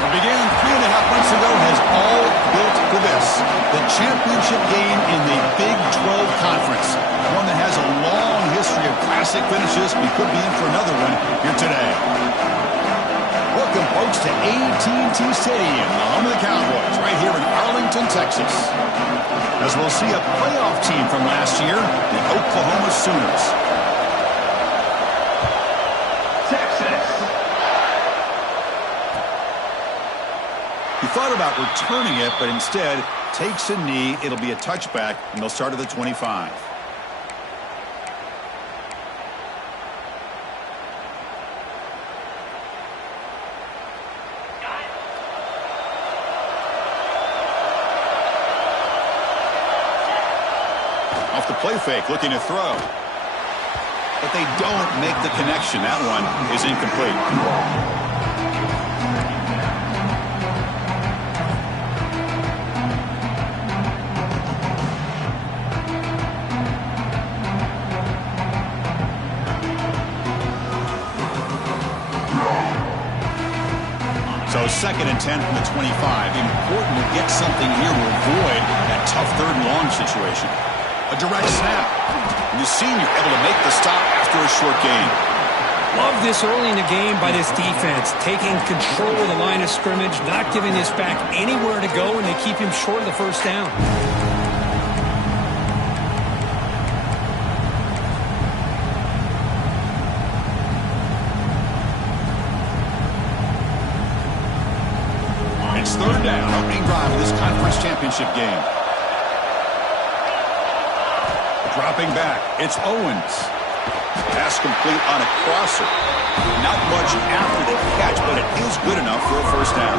What began 3.5 months ago has all built to this. The championship game in the Big 12 Conference. One that has a long history of classic finishes. We could be in for another one here today. Welcome, folks, to AT&T Stadium, the home of the Cowboys, right here in Arlington, Texas. As we'll see a playoff team from last year, the Oklahoma Sooners. He thought about returning it, but instead takes a knee. It'll be a touchback, and they'll start at the 25. Off the play fake, looking to throw. But they don't make the connection. That one is incomplete. So 2nd and 10 from the 25. Important to get something here to avoid that tough 3rd and long situation. A direct snap. And the senior able to make the stop after a short gain. Love this early in the game by this defense. Taking control of the line of scrimmage, not giving this back anywhere to go, and they keep him short of the 1st down. It's 3rd down, opening drive of this conference championship game. Dropping back, it's Owens. Pass complete on a crosser. Not much after the catch, but it is good enough for a 1st down.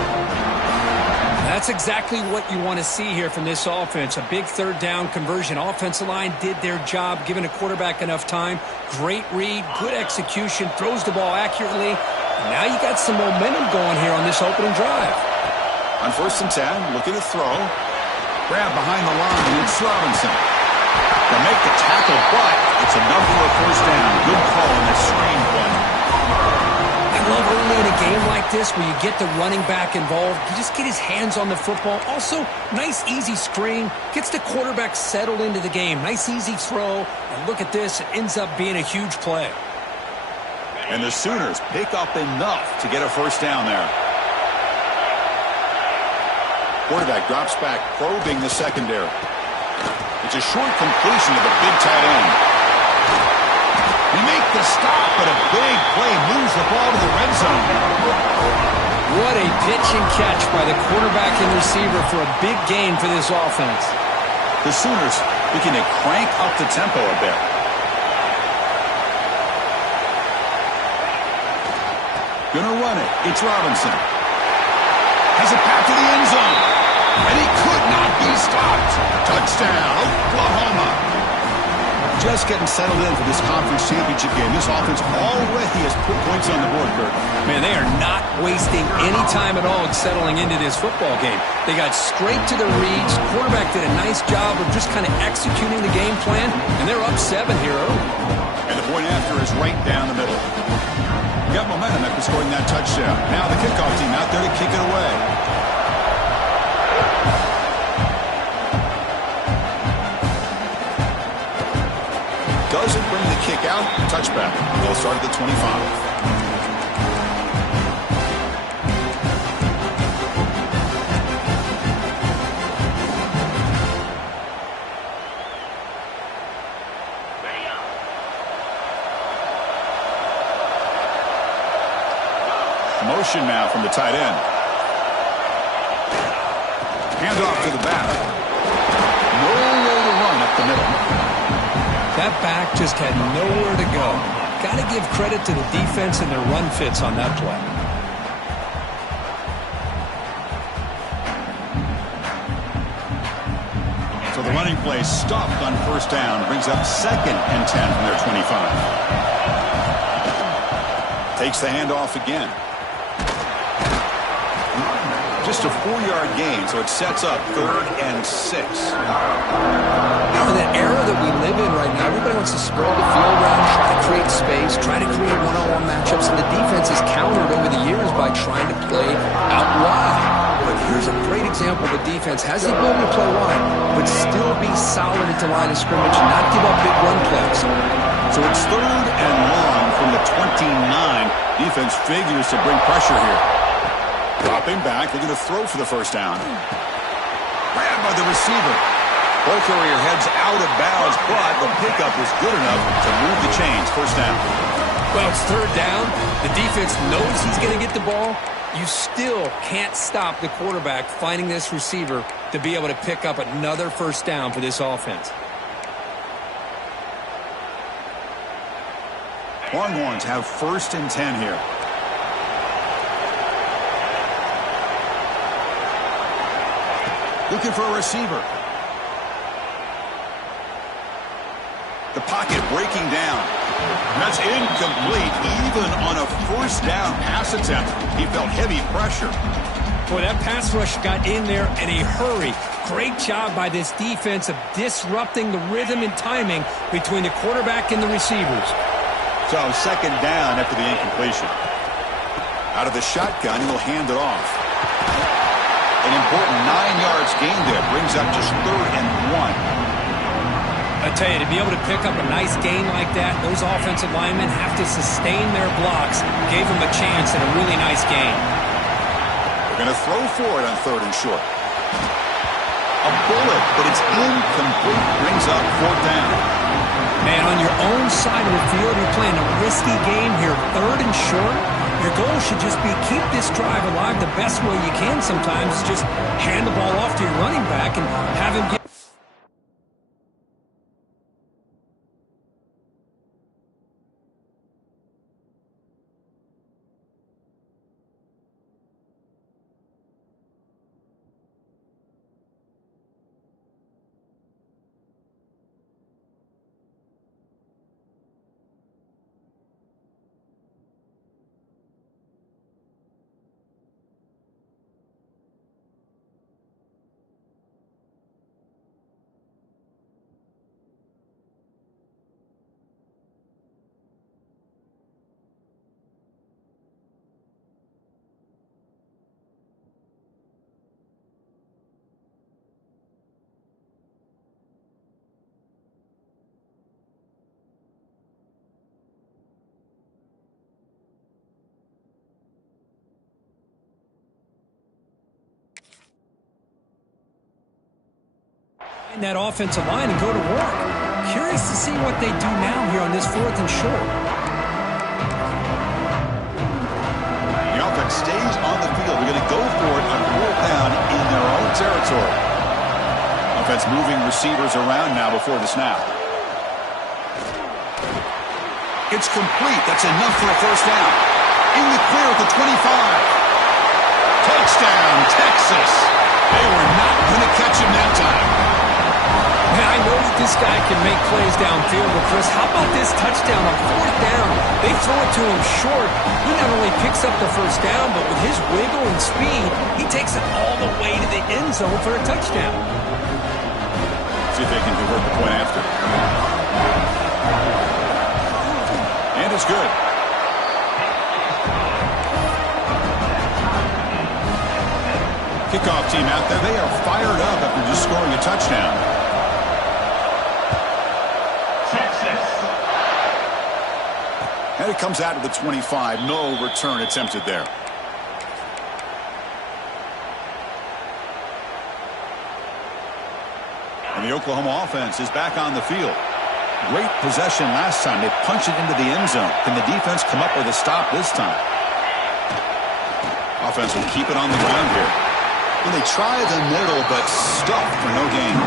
That's exactly what you want to see here from this offense. A big 3rd down conversion. Offensive line did their job, giving a quarterback enough time. Great read, good execution, throws the ball accurately. And now you got some momentum going here on this opening drive. On 1st and 10, looking to throw. Grab behind the line, and it's Robinson. To make the tackle, but it's enough for a 1st down. Good call on that screen play. I love early in a game like this where you get the running back involved. You just get his hands on the football. Also, nice, easy screen. Gets the quarterback settled into the game. Nice, easy throw. And look at this. It ends up being a huge play. And the Sooners pick up enough to get a 1st down there. Quarterback drops back, probing the secondary. It's a short completion to the big tight end. We make the stop, but a big play moves the ball to the red zone. What a pitch and catch by the quarterback and receiver for a big gain for this offense. The Sooners looking to crank up the tempo a bit. Gonna run it. It's Robinson. Has a pass to the end zone. And he could not be stopped. Touchdown, Oklahoma. Just getting settled in for this conference championship game. This offense already has put points on the board, Kurt. Man, they are not wasting any time at all settling into this football game. They got straight to the reads. Quarterback did a nice job of just kind of executing the game plan, and they're up 7 here early. And the point after is right down the middle. Got momentum after scoring that touchdown. Now the kickoff team out there to kick it away. Doesn't bring the kick out. Touchback. They'll start at the 25. Motion now from the tight end. Hand off to the back. No way to run up the middle. That back just had nowhere to go. Got to give credit to the defense and their run fits on that play. So the running play stopped on 1st down. Brings up 2nd and 10 from their 25. Takes the handoff again. Just a 4-yard gain, so it sets up 3rd and 6. In the era that we live in right now, everybody wants to spread the field around, try to create space, try to create one-on-one matchups, and the defense has countered over the years by trying to play out wide. example, the defense has the ability to play wide, but still be solid at the line of scrimmage and not give up big run plays. So it's 3rd and long from the 29. Defense figures to bring pressure here. Dropping back, they're going to throw for the first down. Grabbed by the receiver. Ball carrier heads out of bounds, but the pickup is good enough to move the chains. First down. Well, it's 3rd down. The defense knows he's going to get the ball. You still can't stop the quarterback finding this receiver to be able to pick up another first down for this offense. Longhorns have 1st and 10 here. Looking for a receiver. The pocket breaking down. That's incomplete. Even on a 1st down pass attempt, he felt heavy pressure. Boy, that pass rush got in there in a hurry. Great job by this defense of disrupting the rhythm and timing between the quarterback and the receivers. So 2nd down after the incompletion. Out of the shotgun, he'll hand it off. An important 9 yards gain there. Brings up just 3rd and 1. I tell you, to be able to pick up a nice gain like that, those offensive linemen have to sustain their blocks. Gave them a chance at a really nice gain. They're going to throw for it on 3rd and short. A bullet, but it's incomplete. Brings up 4th down. Man, on your own side of the field, you're playing a risky game here. 3rd and short. Your goal should just be keep this drive alive the best way you can sometimes. Just hand the ball off to your running back and have him get... that offensive line and go to work. Curious to see what they do now here on this 4th and short. The offense stays on the field. They're going to go for it on 4th down in their own territory. Offense moving receivers around now before the snap. It's complete. That's enough for a first down. In the clear at the 25. Touchdown, Texas. They were not going to catch him that time. Man, I know that this guy can make plays downfield, but Chris, how about this touchdown on 4th down? They throw it to him short. He not only picks up the first down, but with his wiggle and speed, he takes it all the way to the end zone for a touchdown. See if they can convert the point after. And it's good. Kickoff team out there. They are fired up after just scoring a touchdown. And it comes out of the 25. No return attempted there. And the Oklahoma offense is back on the field. Great possession last time. They punched it into the end zone. Can the defense come up with a stop this time? Offense will keep it on the ground here. And they try the middle, but stuffed for no gain.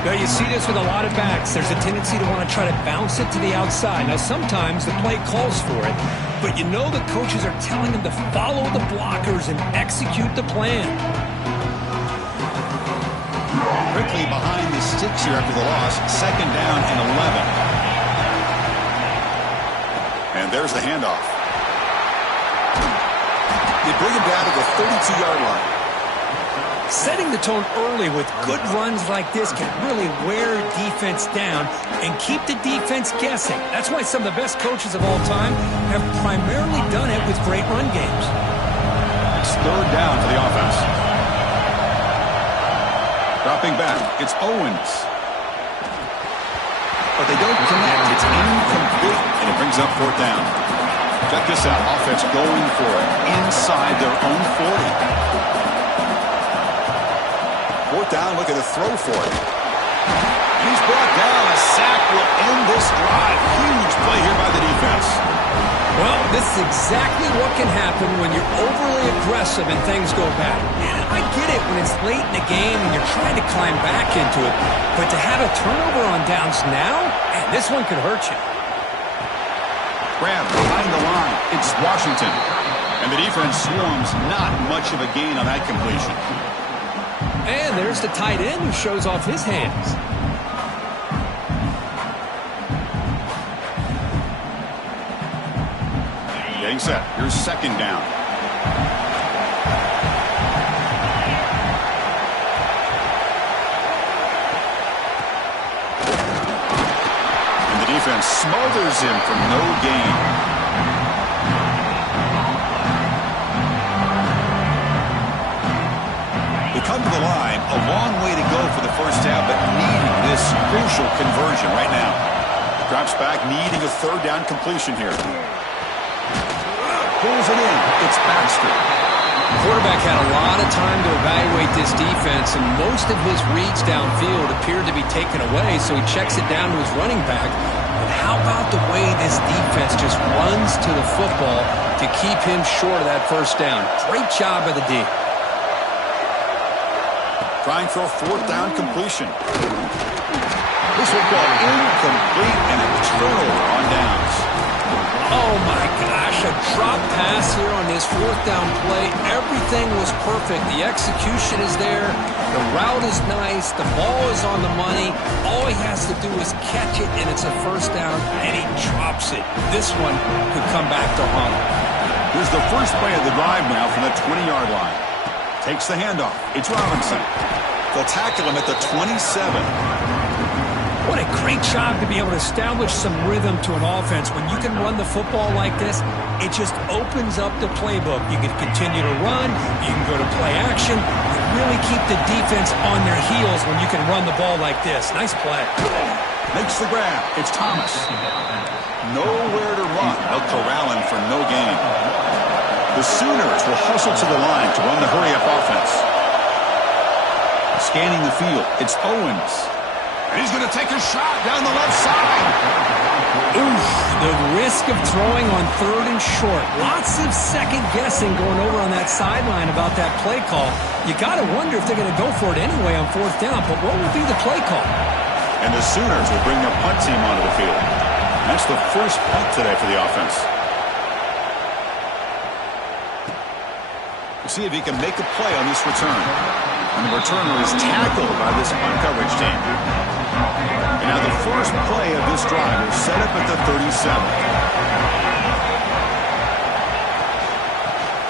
Now, you see this with a lot of backs. There's a tendency to want to try to bounce it to the outside. Now, sometimes the play calls for it, but you know the coaches are telling them to follow the blockers and execute the plan. Quickly behind the sticks here after the loss. 2nd down and 11. And there's the handoff. They bring him down to the 32-yard line. Setting the tone early with good runs like this can really wear defense down and keep the defense guessing. That's why some of the best coaches of all time have primarily done it with great run games. It's 3rd down for the offense. Dropping back, it's Owens. But they don't connect. It's incomplete, and it brings up fourth down. Check this out. Offense going for it inside their own 40. Fourth down, looking to throw for it. And he's brought down. A sack will end this drive. Huge play here by the defense. Well, this is exactly what can happen when you're overly aggressive and things go bad. And I get it when it's late in the game and you're trying to climb back into it. But to have a turnover on downs now, man, this one could hurt you. Grab behind the line. It's Washington. And the defense swarms. Not much of a gain on that completion. And there's the tight end who shows off his hands. Getting set. Here's second down. And the defense smothers him for no gain. They come to the line. A long way to go for the first down, but needing this crucial conversion right now. Drops back, needing a third down completion here. Pulls it in. It's Baxter. The quarterback had a lot of time to evaluate this defense, and most of his reads downfield appeared to be taken away, so he checks it down to his running back. But how about the way this defense just runs to the football to keep him short of that first down? Great job by the D. Trying for a fourth down completion. This will go incomplete and a turnover on downs. Oh my gosh, a drop pass here on this fourth down play. Everything was perfect. The execution is there. The route is nice. The ball is on the money. All he has to do is catch it, and it's a first down, and he drops it. This one could come back to haunt him. Here's the first play of the drive now from the 20-yard line. Takes the handoff. It's Robinson. They'll tackle him at the 27. What a great job to be able to establish some rhythm to an offense. When you can run the football like this, it just opens up the playbook. You can continue to run. You can go to play action. You really keep the defense on their heels when you can run the ball like this. Nice play. Makes the grab. It's Thomas. Nowhere to run. They'll corral him for no gain. The Sooners will hustle to the line to run the hurry-up offense. Scanning the field. It's Owens. And he's going to take a shot down the left side. Oof, the risk of throwing on third and short. Lots of second guessing going over on that sideline about that play call. You got to wonder if they're going to go for it anyway on fourth down, but what will be the play call? And the Sooners will bring their punt team onto the field. That's the first punt today for the offense. We'll see if he can make a play on this return. And the returner is tackled by this punt coverage team. And now the first play of this drive is set up at the 37.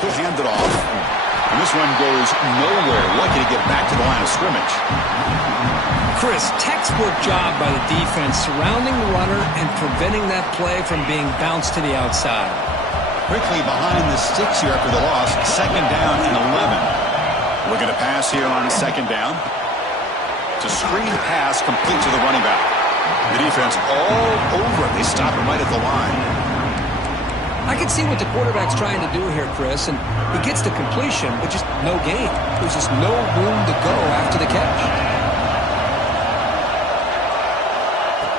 He'll hand it off. And this one goes nowhere. Lucky to get back to the line of scrimmage. Chris, textbook job by the defense surrounding the runner and preventing that play from being bounced to the outside. Quickly behind the sticks here after the loss. Second down and 11. Looking to pass here on second down. It's a screen pass complete to the running back. The defense all over it. They stop him right at the line. I can see what the quarterback's trying to do here, Chris, and he gets the completion, but just no gain. There's just no room to go after the catch.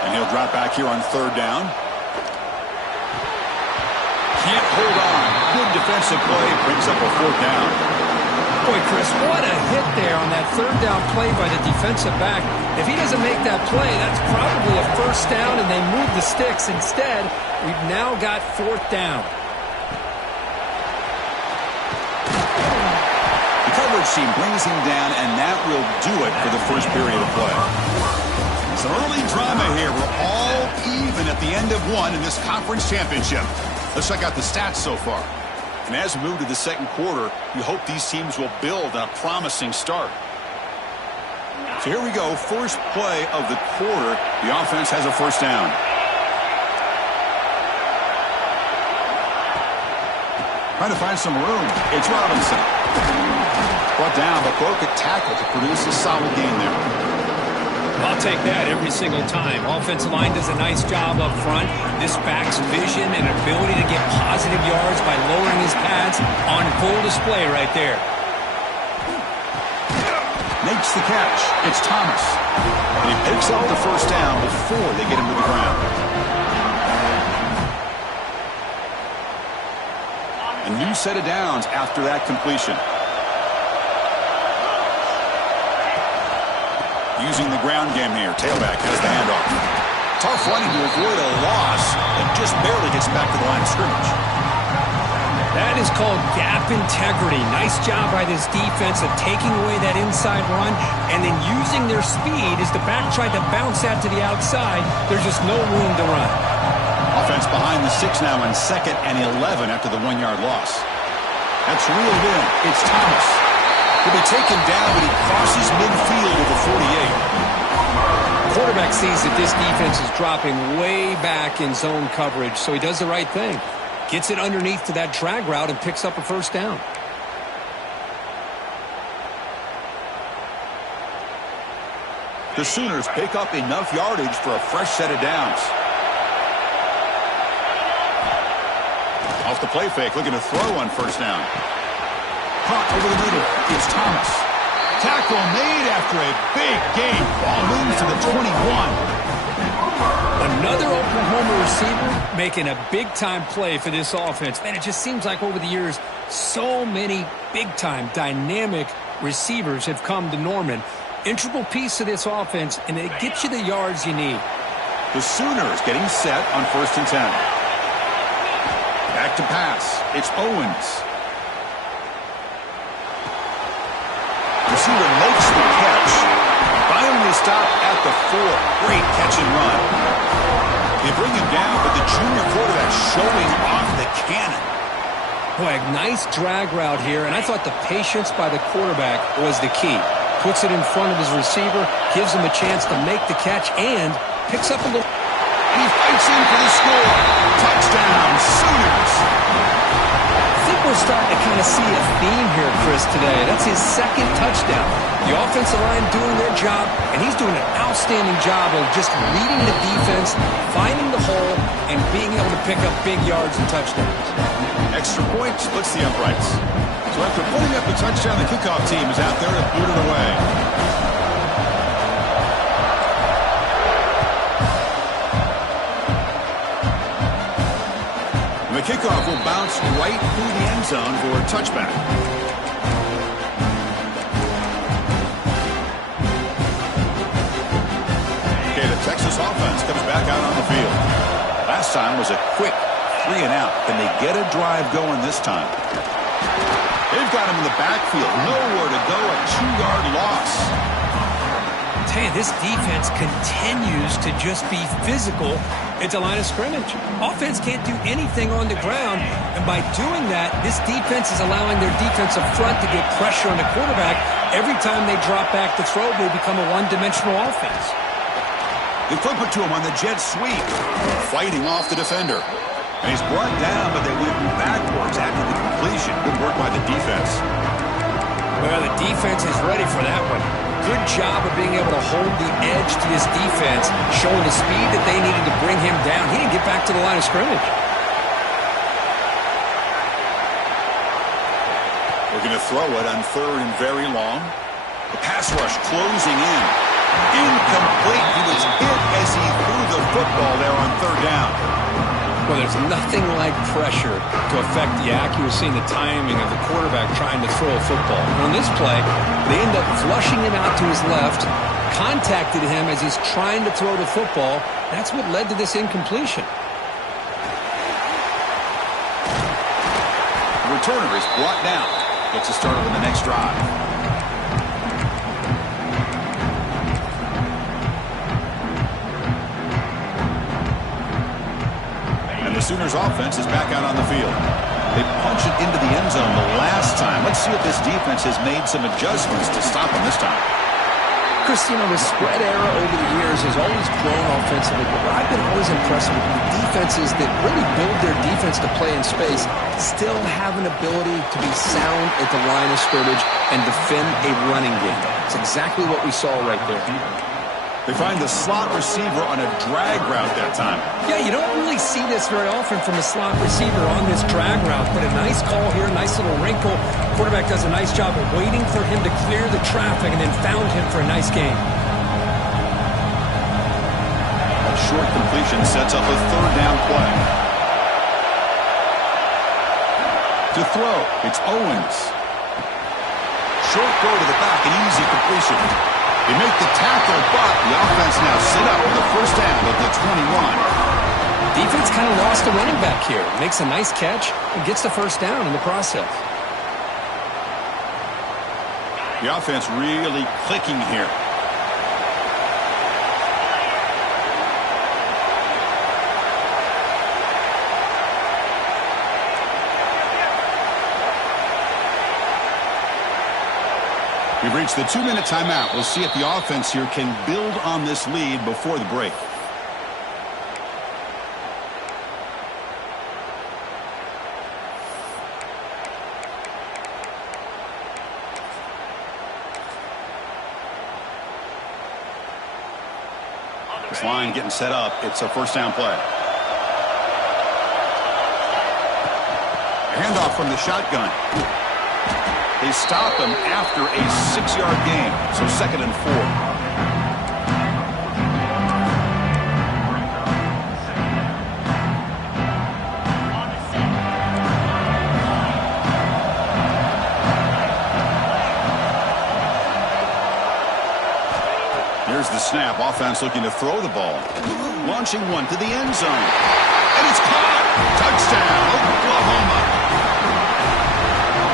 And he'll drop back here on third down. Can't hold on. Good defensive play. Brings up a fourth down. Boy, Chris, what a hit there on that third down play by the defensive back. If he doesn't make that play, that's probably a first down, and they move the sticks. Instead, we've now got fourth down. The coverage team brings him down, and that will do it for the first period of play. Some early drama here. We're all even at the end of one in this conference championship. Let's check out the stats so far. And as we move to the second quarter, you hope these teams will build on a promising start. So here we go. First play of the quarter. The offense has a first down. Trying to find some room. It's Robinson. Brought down, but broke a tackle to produce a solid gain there. I'll take that every single time. Offensive line does a nice job up front. This back's vision and ability to get positive yards by lowering his pads on full display right there. Makes the catch. It's Thomas. And he picks up the first down before they get him to the ground. A new set of downs after that completion. Using the ground game here. Tailback has the handoff. Tough running to avoid a loss and just barely gets back to the line of scrimmage. That is called gap integrity. Nice job by this defense of taking away that inside run and then using their speed as the back tried to bounce out to the outside. There's just no room to run. Offense behind the 6 now on 2nd and 11 after the 1-yard loss. That's reeled in. It's Thomas. He'll be taken down, but he crosses midfield with a 48. Quarterback sees that this defense is dropping way back in zone coverage, so he does the right thing. Gets it underneath to that drag route and picks up a first down. The Sooners pick up enough yardage for a fresh set of downs. Off the play fake, looking to throw on first down. Caught over the middle. It's Thomas. Tackle made after a big gain. Ball moves to the 21. Another Oklahoma receiver making a big-time play for this offense. Man, it just seems like over the years, so many big-time, dynamic receivers have come to Norman. Integral piece of this offense, and it gets you the yards you need. The Sooners getting set on 1st and 10. Back to pass. It's Owens. Receiver makes the catch. Finally stopped at the 4. Great catch and run. They bring him down, but the junior quarterback showing off the cannon. Boy, a nice drag route here, and I thought the patience by the quarterback was the key. Puts it in front of his receiver, gives him a chance to make the catch, and picks up a little. And he fights in for the score. Touchdown, Sooners. I think we're starting to kind of see a theme here, Chris, today. That's his 2nd touchdown. The offensive line doing their job, and he's doing an outstanding job of just reading the defense, finding the hole, and being able to pick up big yards and touchdowns. Extra point splits the uprights. So after putting up the touchdown, the kickoff team is out there to boot it away. The kickoff will bounce right through the end zone for a touchback. Okay, the Texas offense comes back out on the field. Last time was a quick 3 and out. Can they get a drive going this time? They've got him in the backfield. Nowhere to go. A 2-yard loss. I tell you, this defense continues to just be physical at the line of scrimmage. Offense can't do anything on the ground, and by doing that, this defense is allowing their defensive front to get pressure on the quarterback. Every time they drop back to throw, they become a one-dimensional offense. They flip it to him on the jet sweep, fighting off the defender. And he's brought down, but they went backwards after the completion. Good work by the defense. Well, the defense is ready for that one. Good job of being able to hold the edge to this defense, showing the speed that they needed to bring him down. He didn't get back to the line of scrimmage. Looking to throw it on 3rd and very long. The pass rush closing in. Incomplete. He was hit as he threw the football there on 3rd down. Well, there's nothing like pressure to affect the accuracy and the timing of the quarterback trying to throw a football. On this play, they end up flushing him out to his left, contacted him as he's trying to throw the football. That's what led to this incompletion. The returner is brought down. Gets us started on the next drive. The Sooners offense is back out on the field. They punch it into the end zone the last time. Let's see if this defense has made some adjustments to stop them this time. Chris, you know, the spread era over the years has always grown offensively, but what I've been always impressed with the defenses that really build their defense to play in space still have an ability to be sound at the line of scrimmage and defend a running game. It's exactly what we saw right there. They find the slot receiver on a drag route that time. Yeah, you don't really see this very often from a slot receiver on this drag route, but a nice call here, nice little wrinkle. Quarterback does a nice job of waiting for him to clear the traffic and then found him for a nice gain. A short completion sets up a third down play. To throw, it's Owens. Short throw to the back, an easy completion. They make the tackle, but the offense now set up with the first down at the 21. Defense kind of lost the running back here. Makes a nice catch and gets the first down in the process. The offense really clicking here. We've reached the 2-minute timeout. We'll see if the offense here can build on this lead before the break. This line getting set up. It's a first down play. A handoff from the shotgun. They stop him after a 6-yard gain, so 2nd and 4. Here's the snap. Offense looking to throw the ball. Launching one to the end zone. And it's caught. Touchdown, Oklahoma.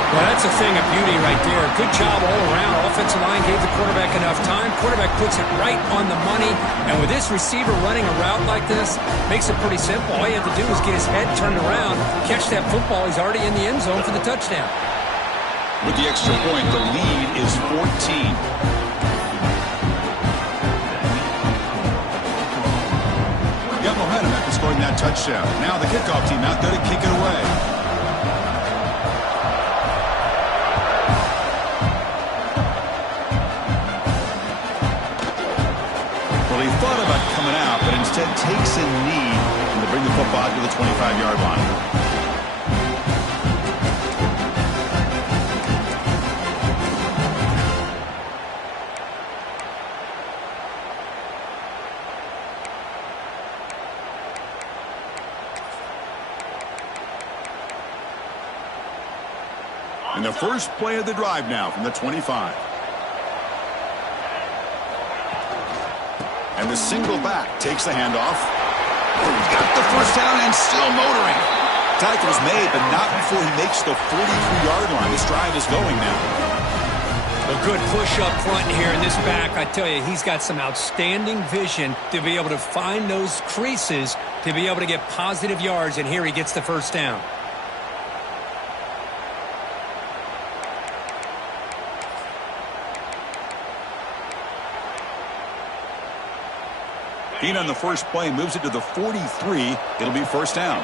Well, that's a thing of beauty right there. Good job all around. Offensive line gave the quarterback enough time. Quarterback puts it right on the money. And with this receiver running a route like this, makes it pretty simple. All you have to do is get his head turned around, catch that football. He's already in the end zone for the touchdown. With the extra point, the lead is 14. Got momentum after scoring that touchdown. Now the kickoff team out there to kick it away. Thought about coming out, but instead takes a knee and to bring the football to the 25-yard line. And the first play of the drive now from the 25. And the single back takes the handoff. Got the first down and still motoring. Tackle's made, but not before he makes the 43-yard line. This drive is going now. A good push up front here in this back. I tell you, he's got some outstanding vision to be able to find those creases, to be able to get positive yards, and here he gets the first down. Keen on the first play, moves it to the 43. It'll be first down.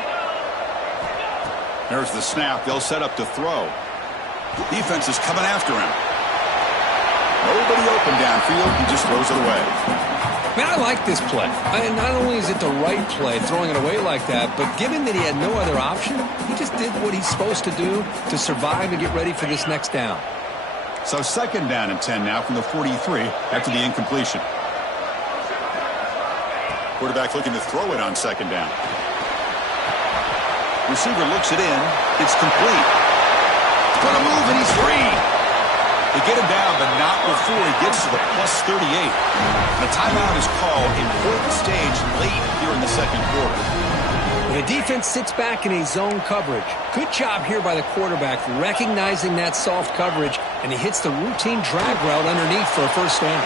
There's the snap. They'll set up to throw. Defense is coming after him. Nobody open downfield. He just throws it away. Man, I like this play. Not only is it the right play, throwing it away like that, but given that he had no other option, he just did what he's supposed to do to survive and get ready for this next down. So 2nd down and 10 now from the 43 after the incompletion. Quarterback looking to throw it on 2nd down. Receiver looks it in. It's complete. Going to move, and he's free. They get him down, but not before he gets to the plus 38. The timeout is called. Important stage late here in the 2nd quarter. When the defense sits back in a zone coverage, good job here by the quarterback recognizing that soft coverage, and he hits the routine drag route underneath for a first down.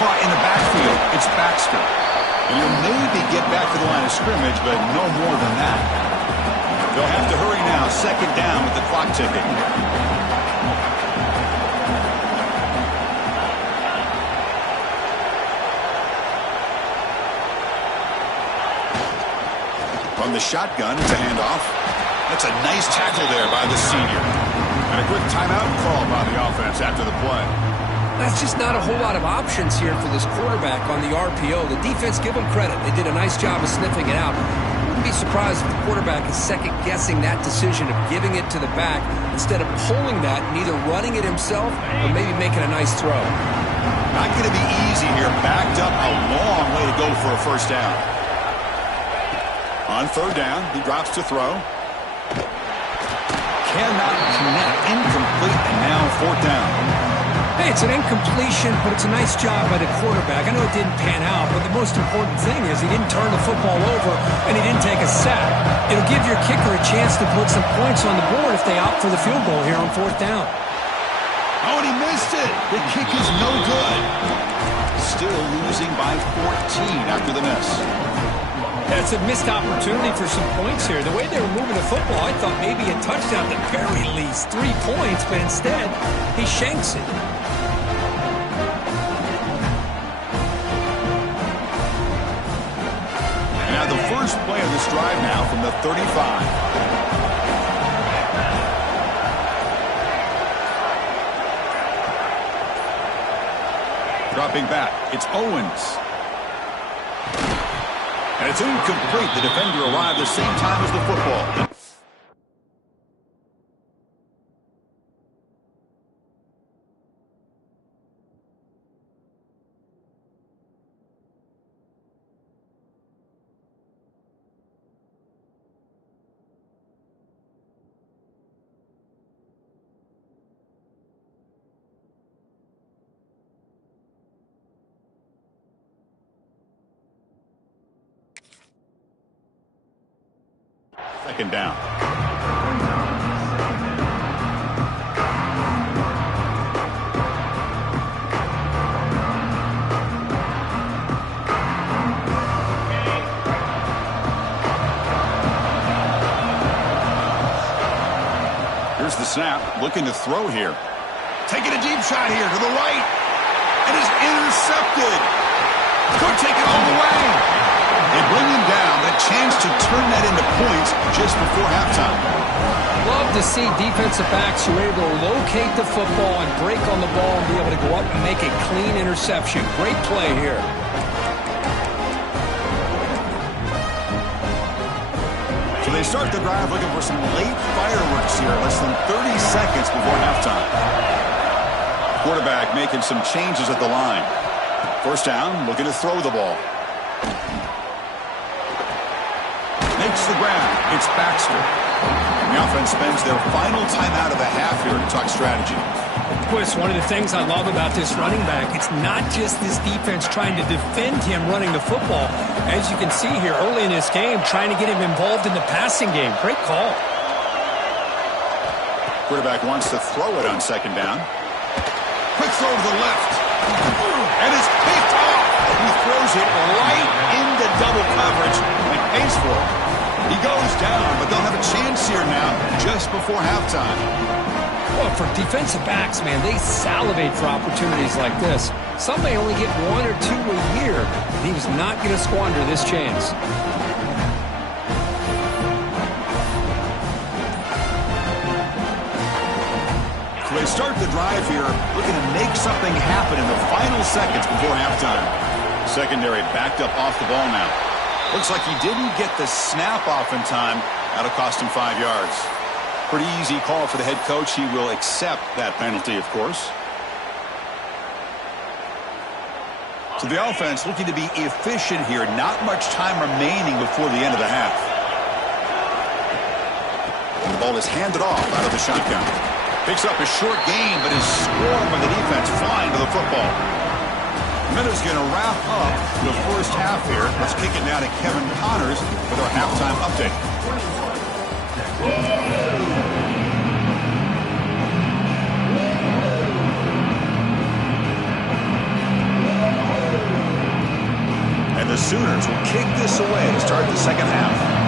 Caught in the backfield. It's Baxter. And he'll maybe get back to the line of scrimmage, but no more than that. They'll have to hurry now. 2nd down with the clock ticking. From the shotgun, it's a handoff. That's a nice tackle there by the senior. And a quick timeout call by the offense after the play. That's just not a whole lot of options here for this quarterback on the RPO. The defense, give them credit. They did a nice job of sniffing it out. Wouldn't be surprised if the quarterback is second-guessing that decision of giving it to the back instead of pulling that and either running it himself or maybe making a nice throw. Not going to be easy here. Backed up a long way to go for a first down. On third down, he drops to throw. Cannot connect. Incomplete, and now fourth down. Hey, it's an incompletion, but it's a nice job by the quarterback. I know it didn't pan out, but the most important thing is he didn't turn the football over and he didn't take a sack. It'll give your kicker a chance to put some points on the board if they opt for the field goal here on fourth down. Oh, and he missed it. The kick is no good. Still losing by 14 after the miss. That's a missed opportunity for some points here. The way they were moving the football, I thought maybe a touchdown at the very least, 3 points, but instead he shanks it. Now the first play of this drive now from the 35. Dropping back, it's Owens. And it's incomplete. The defender arrived the same time as the football. Second down. Here's the snap. Looking to throw here. Taking a deep shot here to the right. It is intercepted. Could take it all the way. They bring him down, but a chance to turn that into points just before halftime. Love to see defensive backs who are able to locate the football and break on the ball and be able to go up and make a clean interception. Great play here. So they start the drive looking for some late fireworks here, less than 30 seconds before halftime. Quarterback making some changes at the line. First down, looking to throw the ball. Makes the grab. It's Baxter. The offense spends their final timeout of the half here to talk strategy. Chris, one of the things I love about this running back, it's not just this defense trying to defend him running the football. As you can see here early in this game, trying to get him involved in the passing game. Great call. Quarterback wants to throw it on second down. Quick throw to the left. And it's picked off. He throws it right into double coverage and pays for it. He goes down, but they'll have a chance here now just before halftime. Well, for defensive backs, man, they salivate for opportunities like this. Some may only get 1 or 2 a year. He was not going to squander this chance. So they start the drive here, looking to make something happen in the final seconds before halftime. Secondary backed up off the ball now. Looks like he didn't get the snap off in time. That'll cost him 5 yards. Pretty easy call for the head coach. He will accept that penalty, of course. So the offense looking to be efficient here. Not much time remaining before the end of the half. And the ball is handed off out of the shotgun. Picks up a short gain, but is scored by the defense flying to the football. Minutes going to wrap up the first half here. Let's kick it now to Kevin Connors with our halftime update. And the Sooners will kick this away to start the second half.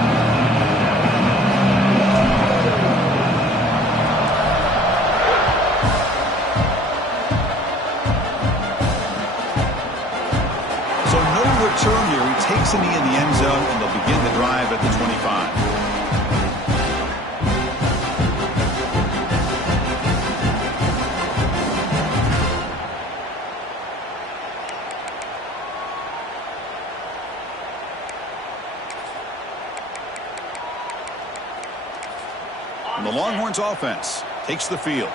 return here. He takes a knee in the end zone, and they'll begin the drive at the 25. The Longhorns offense takes the field.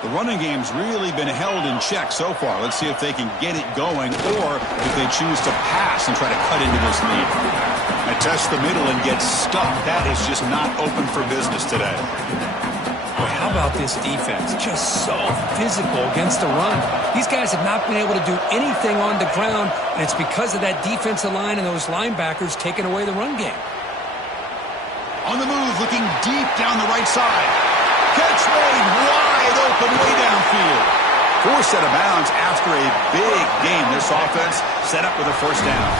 The running game's really been held in check so far. Let's see if they can get it going or if they choose to pass and try to cut into this lead. They test the middle and get stuck. That is just not open for business today. Boy, how about this defense? Just so physical against the run. These guys have not been able to do anything on the ground, and it's because of that defensive line and those linebackers taking away the run game. On the move, looking deep down the right side. Catch made wide open way downfield. Forced out of bounds after a big game. This offense set up with a first down.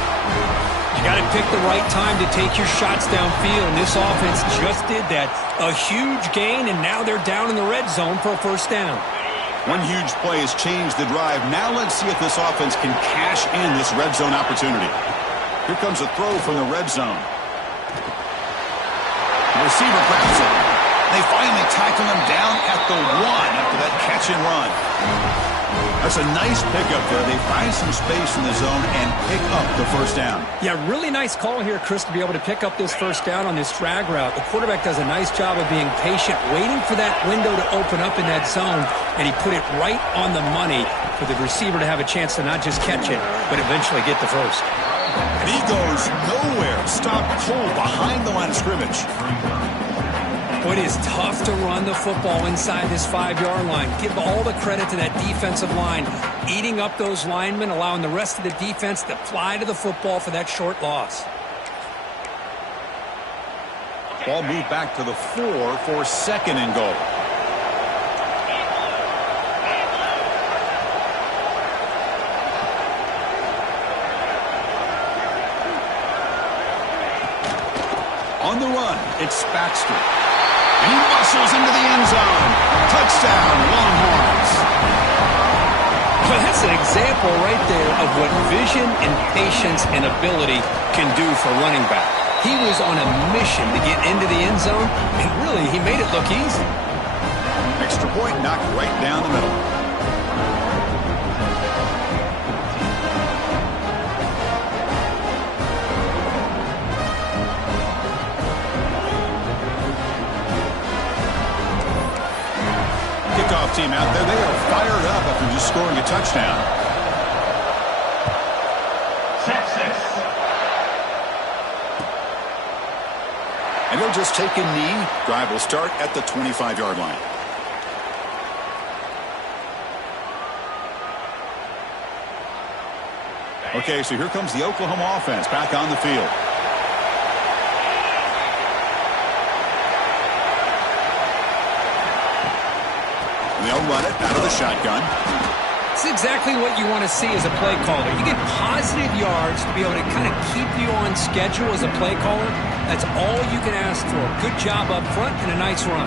You got to pick the right time to take your shots downfield, and this offense just did that. A huge gain, and now they're down in the red zone for a first down. One huge play has changed the drive. Now let's see if this offense can cash in this red zone opportunity. Here comes a throw from the red zone. The receiver grabs it. They finally tackle him down at the 1 after that catch and run. That's a nice pickup there. They find some space in the zone and pick up the first down. Yeah, really nice call here, Chris, to be able to pick up this first down on this drag route. The quarterback does a nice job of being patient, waiting for that window to open up in that zone, and he put it right on the money for the receiver to have a chance to not just catch it, but eventually get the first. And he goes nowhere. Stopped cold behind the line of scrimmage. It is tough to run the football inside this 5-yard line. Give all the credit to that defensive line, eating up those linemen, allowing the rest of the defense to fly to the football for that short loss. Ball moved back to the 4 for second and goal. On the run, it's Baxter. And he muscles into the end zone. Touchdown, Longhorns. Well, that's an example right there of what vision and patience and ability can do for running back. He was on a mission to get into the end zone, and really, he made it look easy. Extra point knocked right down the middle. Kickoff team out there. They are fired up after just scoring a touchdown. Texas. And they'll just take a knee. Drive will start at the 25-yard line. Okay, so here comes the Oklahoma offense back on the field. They'll run it out of the shotgun. It's exactly what you want to see as a play caller. You get positive yards to be able to kind of keep you on schedule as a play caller. That's all you can ask for. Good job up front and a nice run.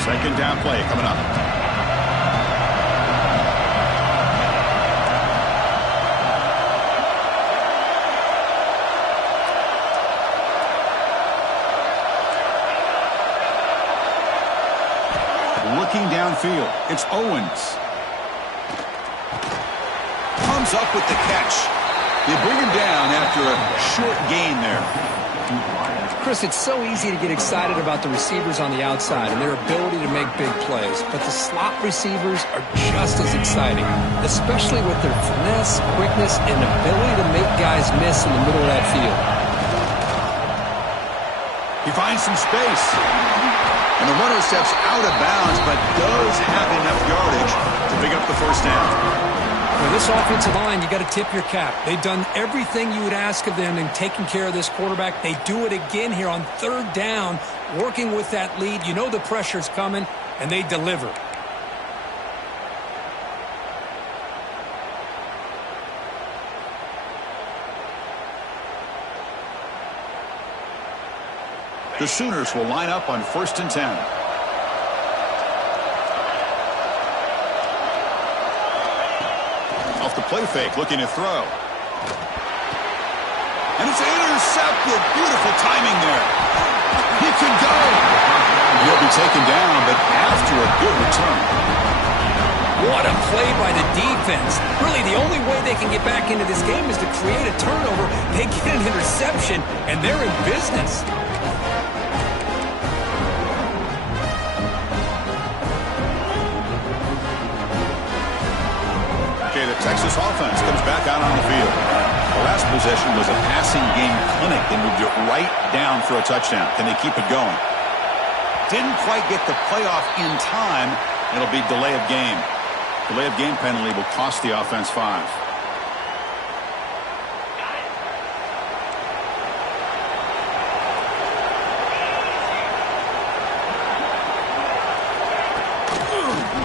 Second down play coming up. Looking downfield, it's Owens. Comes up with the catch. They bring him down after a short gain there. Chris, it's so easy to get excited about the receivers on the outside and their ability to make big plays, but the slot receivers are just as exciting, especially with their finesse, quickness, and ability to make guys miss in the middle of that field. He finds some space. And the runner steps out of bounds, but does have enough yardage to pick up the first down. For this offensive line, you got to tip your cap. They've done everything you would ask of them in taking care of this quarterback. They do it again here on third down, working with that lead. You know the pressure's coming, and they deliver. The Sooners will line up on 1st and 10. Play fake, looking to throw. And it's intercepted. Beautiful timing there. He can go. He'll be taken down, but after a good return. What a play by the defense. Really, the only way they can get back into this game is to create a turnover. They get an interception, and they're in business. Okay, the Texas offense comes back out on the field. The last possession was a passing game clinic. They moved it right down for a touchdown. Can they keep it going? Didn't quite get the playoff in time. It'll be delay of game. Delay of game penalty will cost the offense 5.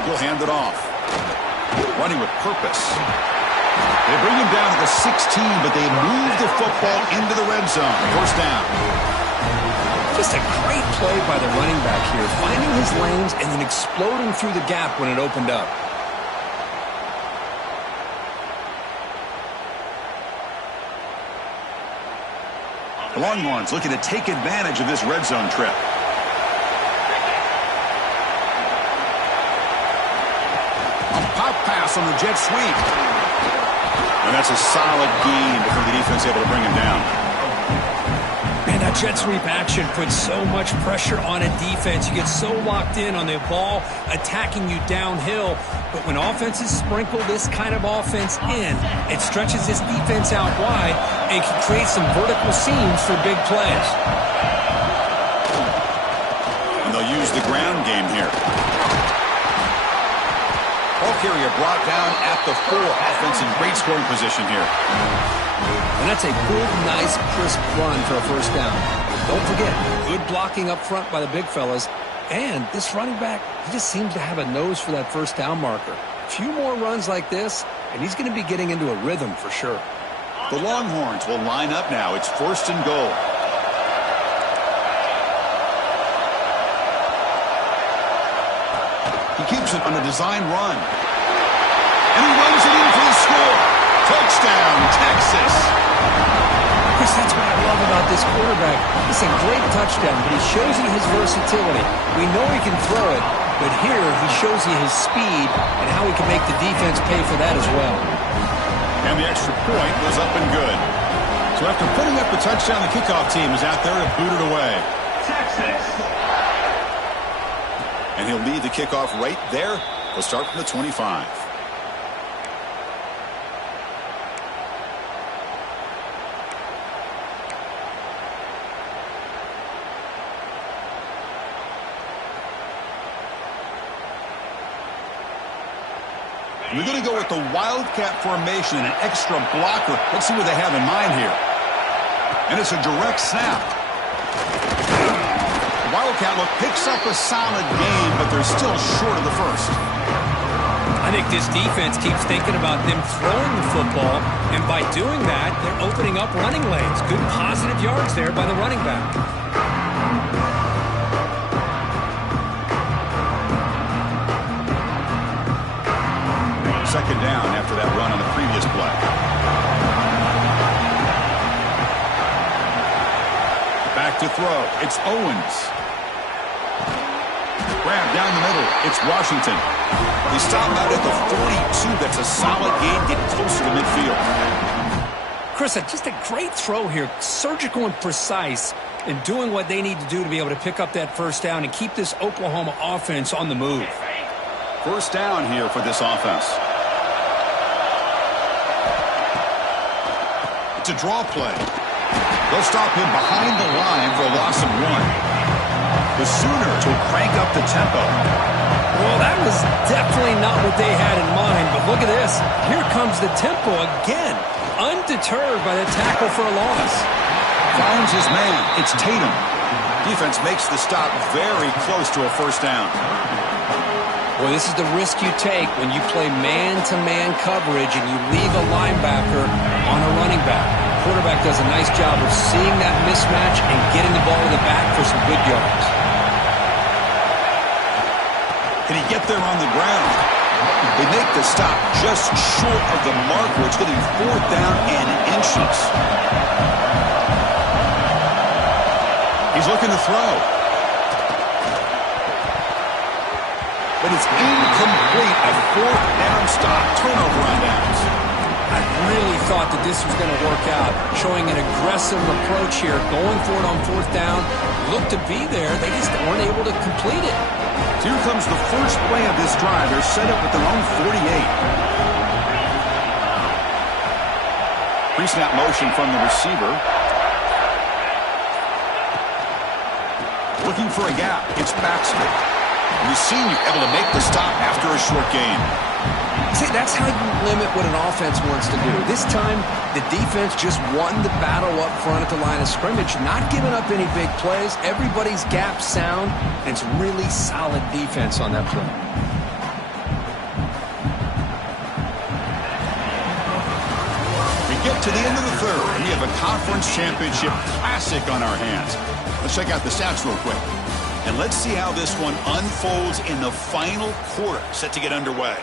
He'll hand it off. Running with purpose. They bring him down to the 16, but they move the football into the red zone. First down. Just a great play by the running back here, finding his lanes and then exploding through the gap when it opened up. The Longhorns looking to take advantage of this red zone trip. A pop pass on the jet sweep. And that's a solid gain before the defense able to bring him down. Man, that jet sweep action puts so much pressure on a defense. You get so locked in on the ball attacking you downhill. But when offenses sprinkle this kind of offense in, it stretches this defense out wide and can create some vertical seams for big plays. And they'll use the ground game here. Ball carrier brought down at the 4. Offense in great scoring position here. And that's a good, nice, crisp run for a first down. Don't forget, good blocking up front by the big fellas. And this running back, he just seems to have a nose for that first down marker. A few more runs like this, and he's going to be getting into a rhythm for sure. The Longhorns will line up now. It's first and goal. He keeps it on a design run. And he runs it in for the score. Touchdown, Texas. Chris, that's what I love about this quarterback. It's a great touchdown, but he shows you his versatility. We know he can throw it, but here he shows you his speed and how he can make the defense pay for that as well. And the extra point was up and good. So after putting up the touchdown, the kickoff team is out there to boot it away. Texas. And he'll lead the kickoff right there. We'll start from the 25. We're going to go with the Wildcat formation and an extra blocker. Let's see what they have in mind here. And it's a direct snap. The Wildcat look picks up a solid gain, but they're still short of the first. I think this defense keeps thinking about them throwing the football, and by doing that, they're opening up running lanes. Good positive yards there by the running back. Second down after that run on the previous play. Back to throw. It's Owens. Grab down the middle. It's Washington. They stop out at the 42. That's a solid gain. Get closer to midfield. Chris, just a great throw here. Surgical and precise in doing what they need to do to be able to pick up that first down and keep this Oklahoma offense on the move. First down here for this offense. It's a draw play. They'll stop him behind the line for a loss of 1. The Sooners will crank up the tempo. Well, that was definitely not what they had in mind, but look at this. Here comes the tempo again, undeterred by the tackle for a loss. Finds his man. It's Tatum. Defense makes the stop very close to a first down. Boy, this is the risk you take when you play man-to-man coverage and you leave a linebacker on a running back. The quarterback does a nice job of seeing that mismatch and getting the ball to the back for some good yards. Can he get there on the ground? They make the stop just short of the marker. It's going to be 4th down and inches. He's looking to throw. But it's incomplete. A 4th down stop. Turnover on downs. I really thought that this was going to work out, showing an aggressive approach here, going for it on 4th down. Looked to be there. They just weren't able to complete it. So here comes the first play of this drive. They're set up at their own 48. Pre-snap motion from the receiver. Looking for a gap. It's Baxter. We've seen you able to make the stop after a short gain. See, that's how you limit what an offense wants to do. This time, the defense just won the battle up front at the line of scrimmage, not giving up any big plays. Everybody's gap sound, and it's really solid defense on that play. We get to the end of the third, and we have a conference championship classic on our hands. Let's check out the stats real quick. And let's see how this one unfolds in the final quarter, set to get underway.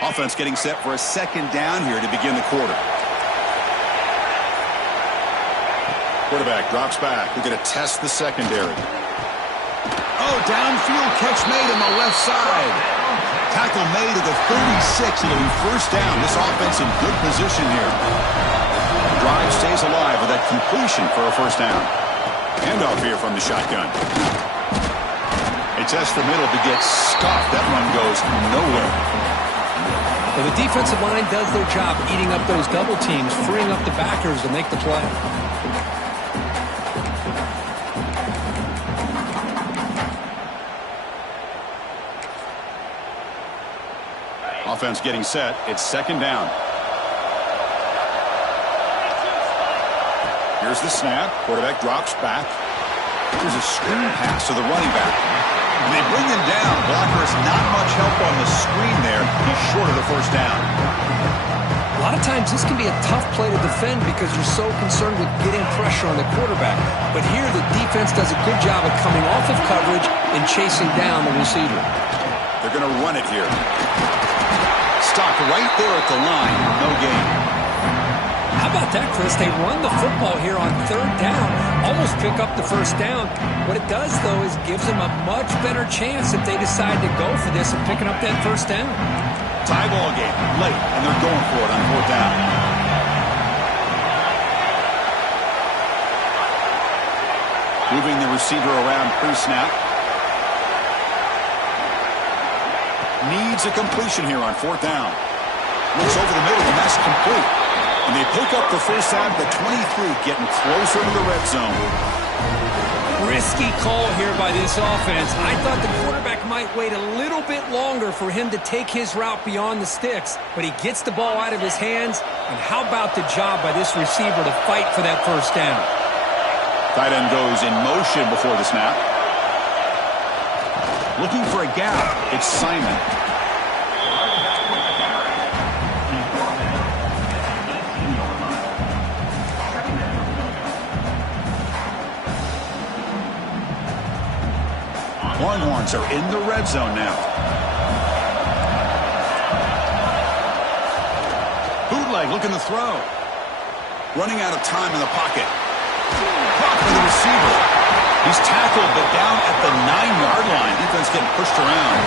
Offense getting set for a 2nd down here to begin the quarter. Quarterback drops back. We're going to test the secondary. Oh, downfield catch made on the left side. Tackle made at the 36. It'll be 1st down. This offense in good position here. The drive stays alive with that completion for a 1st down. Handoff here from the shotgun. They test the middle to get stuffed. That run goes nowhere. Well, the defensive line does their job eating up those double teams, freeing up the backers to make the play. Offense getting set. It's 2nd down. Here's the snap. Quarterback drops back. Here's a screen pass to the running back. And they bring him down. Blocker has not much help on the screen there. He's short of the 1st down. A lot of times this can be a tough play to defend because you're so concerned with getting pressure on the quarterback. But here the defense does a good job of coming off of coverage and chasing down the receiver. They're going to run it here. Stopped right there at the line. No gain. How about that, Chris? They run the football here on 3rd down, almost pick up the 1st down. What it does, though, is gives them a much better chance if they decide to go for this and picking up that 1st down. Tie ball game late, and they're going for it on 4th down. Moving the receiver around pre-snap. Needs a completion here on 4th down. Looks over the middle, and that's complete. And they pick up the 1st down at the 23, getting closer to the red zone. Risky call here by this offense. I thought the quarterback might wait a little bit longer for him to take his route beyond the sticks, but he gets the ball out of his hands. And how about the job by this receiver to fight for that 1st down? Tight end goes in motion before the snap. Looking for a gap. It's Simon. Longhorns are in the red zone now. Bootleg looking to throw. Running out of time in the pocket. Caught for the receiver. He's tackled, but down at the 9-yard line. Defense getting pushed around.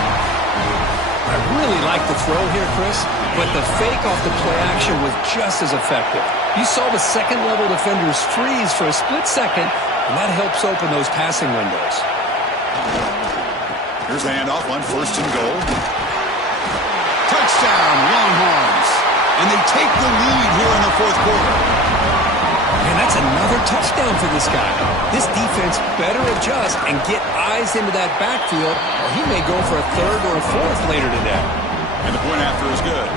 I really like the throw here, Chris, but the fake off the play action was just as effective. You saw the second-level defenders freeze for a split second, and that helps open those passing windows. Here's the handoff on 1st and goal. Touchdown, Longhorns. And they take the lead here in the 4th quarter. And that's another touchdown for this guy. This defense better adjust and get eyes into that backfield, or he may go for a 3rd or a 4th later today. And the point after is good.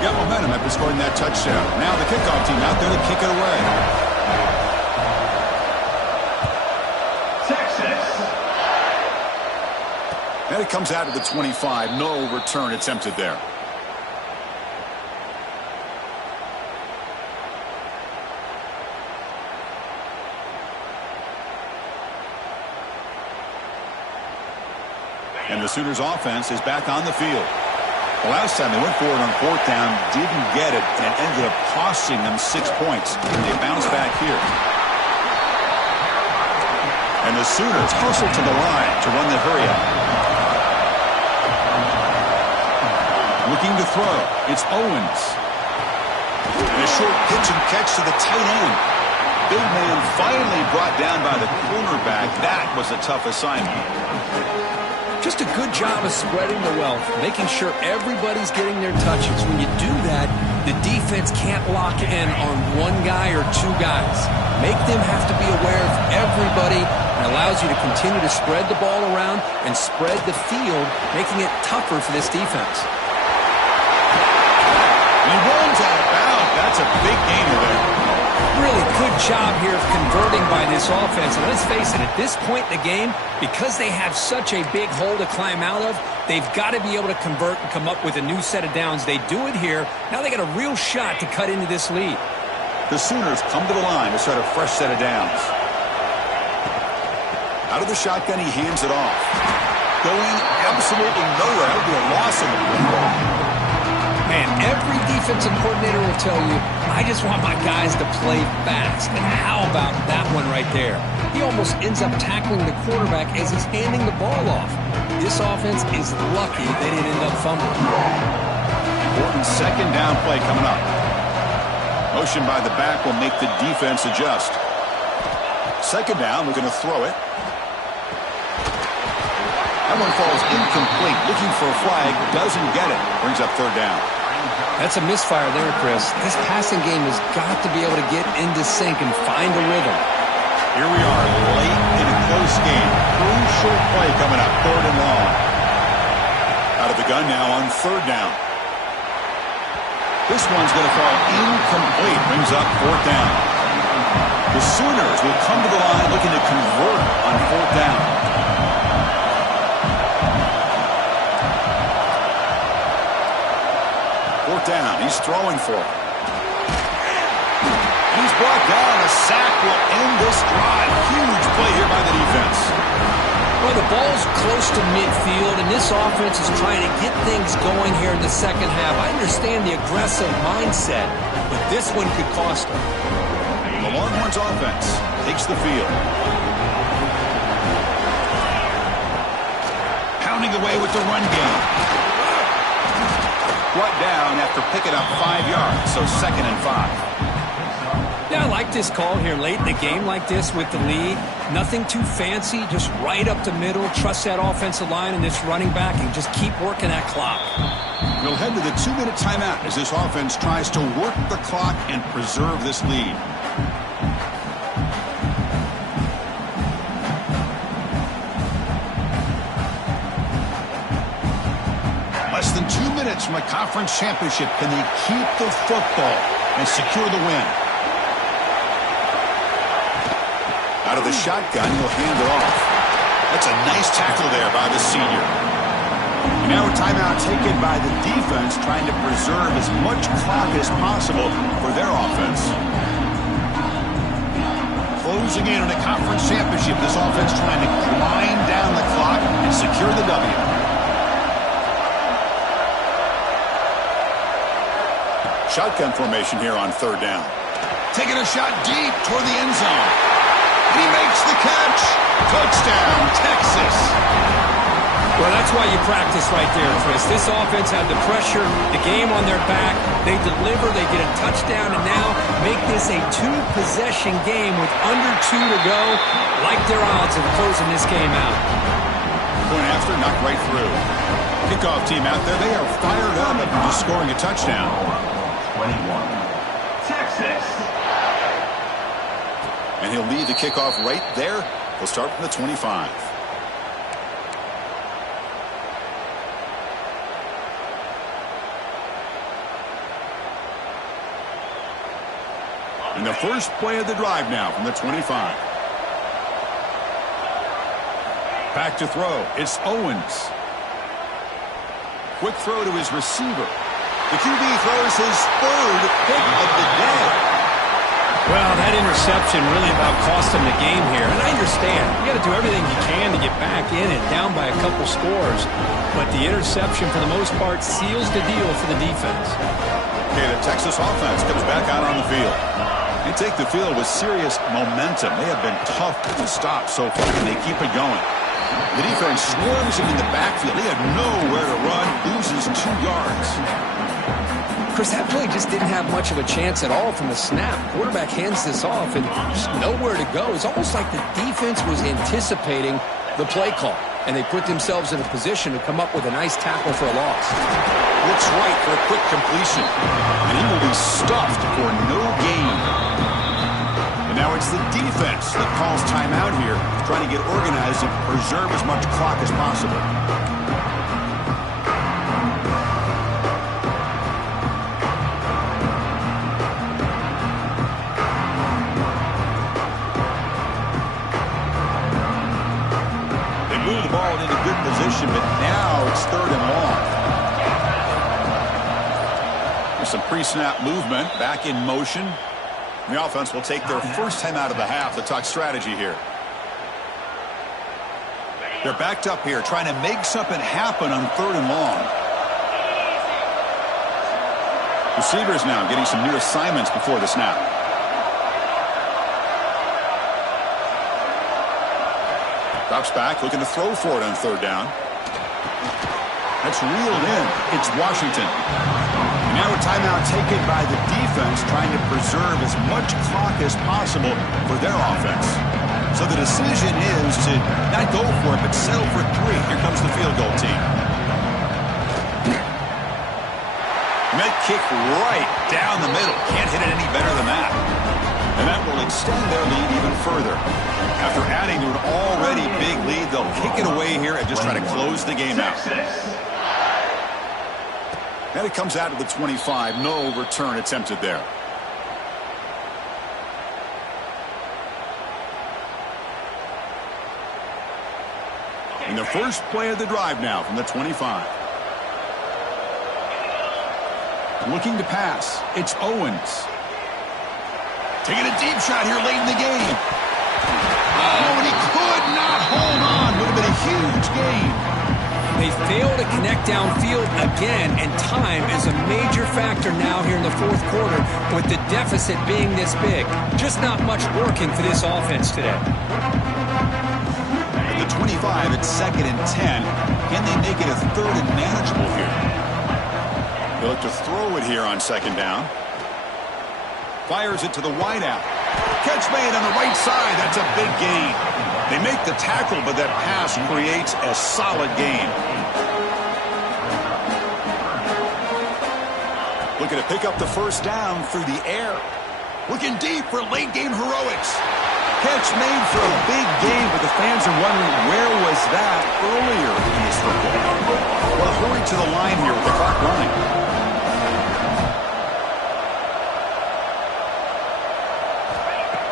Yep, momentum after scoring that touchdown. Now the kickoff team out there to kick it away. Texas. And it comes out to the 25. No return attempted there. And the Sooners offense is back on the field. The last time they went for it on fourth down, didn't get it, and it ended up costing them 6 points. And they bounce back here. And the Sooners hustle to the line to run the hurry up. Looking to throw. It's Owens. And a short pitch and catch to the tight end. Big man finally brought down by the cornerback. That was a tough assignment. Just a good job of spreading the wealth, making sure everybody's getting their touches. When you do that, the defense can't lock in on one guy or two guys. Make them have to be aware of everybody, and allows you to continue to spread the ball around and spread the field, making it tougher for this defense. He runs out of bounds. That's a big gainer there. Really good job here of converting by this offense. And let's face it, at this point in the game, because they have such a big hole to climb out of, they've got to be able to convert and come up with a new set of downs. They do it here. Now they got a real shot to cut into this lead. The Sooners come to the line to start a fresh set of downs. Out of the shotgun, he hands it off. Going absolutely nowhere. That would be a loss of the ball. Man, every defensive coordinator will tell you, I just want my guys to play fast. And how about that one right there? He almost ends up tackling the quarterback as he's handing the ball off. This offense is lucky they didn't end up fumbling. Important second down play coming up. Motion by the back will make the defense adjust. Second down, we're going to throw it. That one falls incomplete. Looking for a flag, doesn't get it. Brings up third down. That's a misfire there, Chris. This passing game has got to be able to get into sync and find a rhythm. Here we are, late in a close game. Crucial play coming up, third and long. Out of the gun now on third down. This one's going to fall incomplete. Brings up fourth down. The Sooners will come to the line looking to convert on fourth down. Fourth down. He's throwing for it. He's brought down. A sack will end this drive. Huge play here by the defense. Well, the ball's close to midfield, and this offense is trying to get things going here in the second half. I understand the aggressive mindset, but this one could cost them. The Longhorns offense takes the field. Pounding away with the run game. Brought down after picking up 5 yards, so second and 5. Yeah, I like this call here late in the game like this with the lead. Nothing too fancy, just right up the middle. Trust that offensive line and this running back and just keep working that clock. We'll head to the 2-minute timeout as this offense tries to work the clock and preserve this lead. Less than 2 minutes from a conference championship. Can they keep the football and secure the win? Out of the shotgun, he'll hand it off. That's a nice tackle there by the senior. And now a timeout taken by the defense, trying to preserve as much clock as possible for their offense. Closing in on a conference championship, this offense trying to grind down the clock and secure the W. Shotgun formation here on third down. Taking a shot deep toward the end zone. He makes the catch. Touchdown, Texas. Well, that's why you practice right there, Chris. This offense had the pressure, the game on their back. They deliver, they get a touchdown, and now make this a two-possession game with under 2 to go. Like their odds of closing this game out. Point after, knocked right through. Kickoff team out there, they are fired up after just scoring a touchdown. 21. Texas. And he'll lead the kickoff right there. He'll start from the 25. And the first play of the drive now from the 25. Back to throw. It's Owens. Quick throw to his receiver. The QB throws his third pick of the day. Well, that interception really about cost him the game here. And I understand. You got to do everything you can to get back in and down by a couple scores. But the interception, for the most part, seals the deal for the defense. Okay, the Texas offense comes back out on the field. They take the field with serious momentum. They have been tough to stop so far, and they keep it going. The defense swarms him in the backfield. He had nowhere to run, loses 2 yards. Chris, that play just didn't have much of a chance at all from the snap. Quarterback hands this off and just nowhere to go. It's almost like the defense was anticipating the play call, and they put themselves in a position to come up with a nice tackle for a loss. Looks right for a quick completion, and he will be stuffed for no gain. And now it's the defense that calls timeout here, trying to get organized and preserve as much clock as possible. Move the ball into good position, but now it's 3rd and long. There's some pre-snap movement, back in motion. The offense will take their first time out of the half to talk strategy here. They're backed up here, trying to make something happen on 3rd and long. Receivers now getting some new assignments before the snap. Drops back, looking to throw for it on 3rd down. That's reeled in. It's Washington. And now a timeout taken by the defense, trying to preserve as much clock as possible for their offense. So the decision is to not go for it, but settle for 3. Here comes the field goal team. Met kick right down the middle. Can't hit it any better than that. And that will extend their lead even further. After adding to an already big lead, they'll kick it away here and just try to close the game out. And it comes out of the 25. No return attempted there. And the first play of the drive now from the 25. Looking to pass. It's Owens. Taking a deep shot here late in the game. Oh, and he could not hold on. Would have been a huge gain. They fail to connect downfield again, and time is a major factor now here in the 4th quarter with the deficit being this big. Just not much working for this offense today. At the 25, it's 2nd and 10. Can they make it a 3rd and manageable here? They look to throw it here on 2nd down. Fires it to the wideout. Catch made on the right side. That's a big gain. They make the tackle, but that pass creates a solid gain. Looking to pick up the 1st down through the air. Looking deep for late game heroics. Catch made for a big gain, but the fans are wondering where was that earlier in this football. Well, hurry to the line here with the clock running.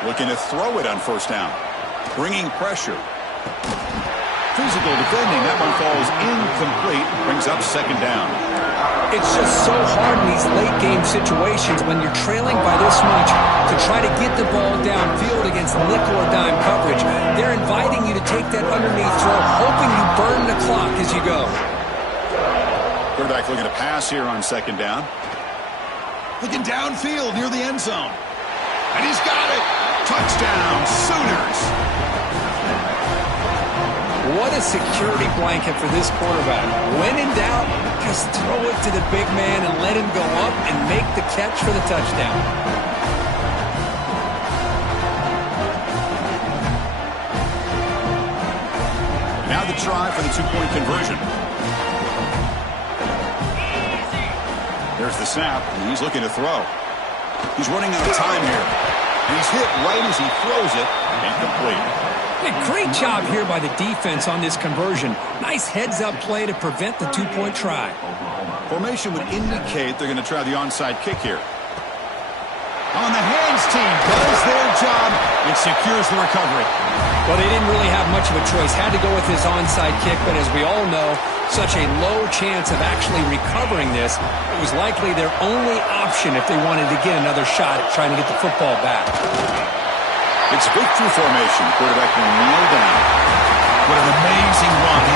Looking to throw it on 1st down. Bringing pressure. Physical defending. That one falls incomplete. Brings up 2nd down. It's just so hard in these late game situations when you're trailing by this much to try to get the ball downfield against nickel or dime coverage. They're inviting you to take that underneath throw, hoping you burn the clock as you go. Quarterback looking to pass here on 2nd down. Looking downfield near the end zone. And he's got it. Touchdown, Sooners. What a security blanket for this quarterback. When in doubt, just throw it to the big man and let him go up and make the catch for the touchdown. Now the try for the 2-point conversion. There's the snap, and he's looking to throw. He's running out of time here. And he's hit right as he throws it. Incomplete. Hey, great job here by the defense on this conversion. Nice heads-up play to prevent the 2-point try. Formation would indicate they're going to try the onside kick here. On the hands team does their job and secures the recovery. Well, they didn't really have much of a choice. Had to go with his onside kick, but as we all know, such a low chance of actually recovering this. It was likely their only option if they wanted to get another shot at trying to get the football back. It's victory formation. Quarterback will kneel down. What an amazing run.